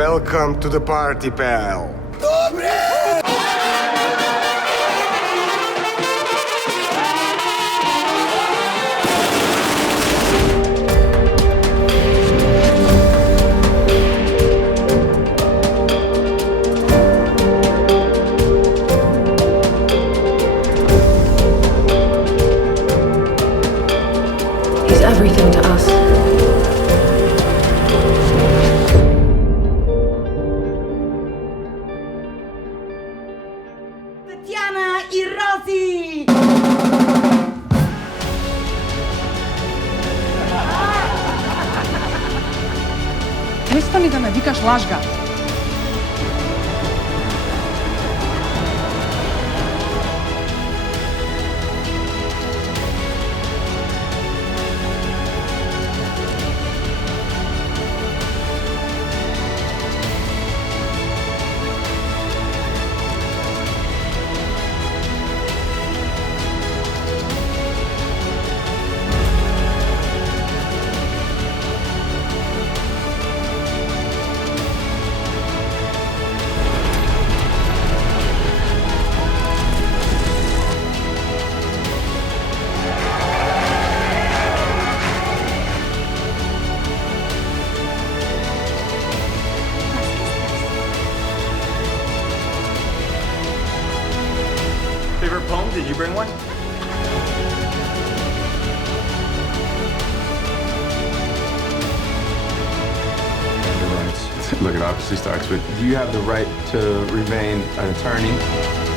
Welcome to the party, pal. He's everything to us. Tatiana i Rosji! Prestani da me vikaš lažga. Favorite poem? Did you bring one? Look, it obviously starts with, do you have the right to remain an attorney?